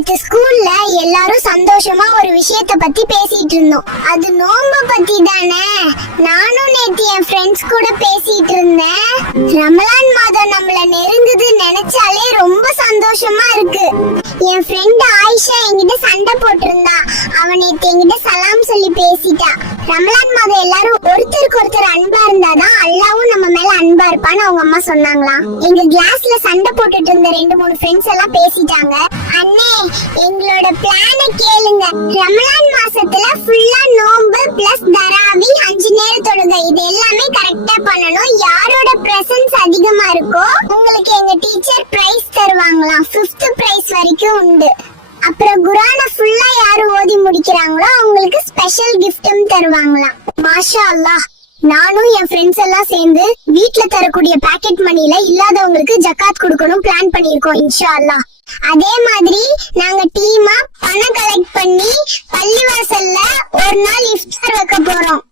நேத்து ஸ்கூல்ல எல்லாரும் சந்தோஷமா ஒரு விஷயத்த பத்தி பேசிட்டு இருந்தோம். அது நோம்ப பத்தி தானே. நானும் நேத்து என் ஃப்ரெண்ட்ஸ் கூட பேசிட்டு இருந்தேன். ரமலான் மாதம் நம்மள நெருங்குது நினைச்சாலே ரொம்ப சந்தோஷமா இருக்கு. என் ஃப்ரெண்ட் ஆயிஷா என்கிட்ட சண்டை போட்டிருந்தா. அவன் நேத்து என்கிட்ட சலாம் சொல்லி பேசிட்டா. ரமலான் மாதம் எல்லாரும் ஒருத்தருக்கு ஒருத்தர் அன்பா இருந்தாதான் அல்லாவும் நம்ம மேல அன்பா இருப்பான்னு அவங்க அம்மா சொன்னாங்களாம். எங்க கிளாஸ்ல சண்டை போட்டுட்டு இருந்த 2-3 ஃப்ரெண்ட்ஸ் எல்லாம் பேசிட்டாங்க. அண்ணே, எங்களோட பிளானை கேளுங்க. ரமலான் மாசத்துல ஃபுல்லா நோன்பு பிளஸ் தராவி 5 நேர தொழுகை, இது எல்லாமே கரெக்டா பண்ணணும். யாரோட பிரசன்ஸ் அதிகமா இருக்கோ உங்களுக்கு எங்க டீச்சர் பிரைஸ் தருவாங்களாம். 5th பிரைஸ் வரைக்கும் உண்டு. அப்புறம் குர்ஆனை ஃபுல்லா யாரு ஓதி முடிக்கிறாங்களோ அவங்களுக்கு ஸ்பெஷல் கிஃப்ட்டும் தருவாங்களாம். மாஷா அல்லாஹ். நானும் என் ஃப்ரெண்ட்ஸ் எல்லாம் சேர்ந்து வீட்ல தரக்கூடிய பாக்கெட் மணில இல்லாதவங்களுக்கு ஜகாத் கொடுக்கணும் பிளான் பண்ணிருக்கோம் இன்ஷா அல்லாஹ். அதே மாதிரி நாங்க டீமா பணம் கலெக்ட் பண்ணி பள்ளிவாசல்ல ஒரு நாள் இஃப்தார் வைக்க போறோம்.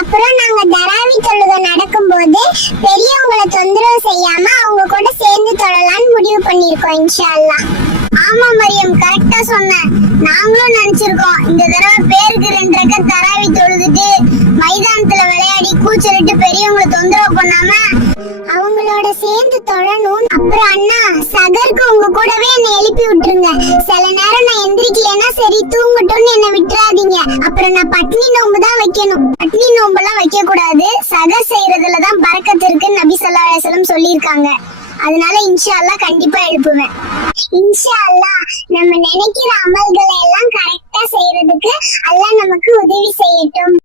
அப்புறம் நாங்க தராவி தொழுகை நடக்கும் போது பெரியவங்களை தொந்தரவு செய்யாம அவங்க கூட சேர்ந்து தொழலான்னு முடிவு பண்ணிருக்கோம் இன்ஷா அல்லாஹ். ஆமா மரியம், கரெக்டா சொன்ன. நாங்களும் நினைச்சிருக்கோம் இந்த தடவை பேருக்கு 2 ரக்கத் தராவி தொழுதுட்டு மைதானத்துல விளையாடி கூச்சலிட்டு பெரியவங்களை தொந்தரவு பண்ணாம அவங்களோட சேர்ந்து தொழணும். அப்புறம் அண்ணா, சகருக்கு உங்க கூடவே என்னை எழுப்பி விட்டுருங்க. சில நேரம் நான் எந்திரிக்கலன்னா சரி தூங்கட்டும்னு என்ன விட்டுறாதீங்க. அப்புறம் நான் பட்னி நோம்பு தான் வைக்கணும். பட்னி நோம்பெல்லாம் வைக்க கூடாது. சகர் செய்யறதுலதான் பரக்கத்து இருக்குன்னு நபி ஸல்லல்லாஹு அலைஹி வஸல்லம் சொல்லியிருக்காங்க. அதனால இன்ஷா அல்லாஹ் கண்டிப்பா எழுப்புவேன். இன்ஷா அல்லாஹ் நம்ம நினைக்கிற அமல்களை எல்லாம் கரெக்டா செய்யறதுக்கு அல்லாஹ் நமக்கு உதவி செய்யட்டும்.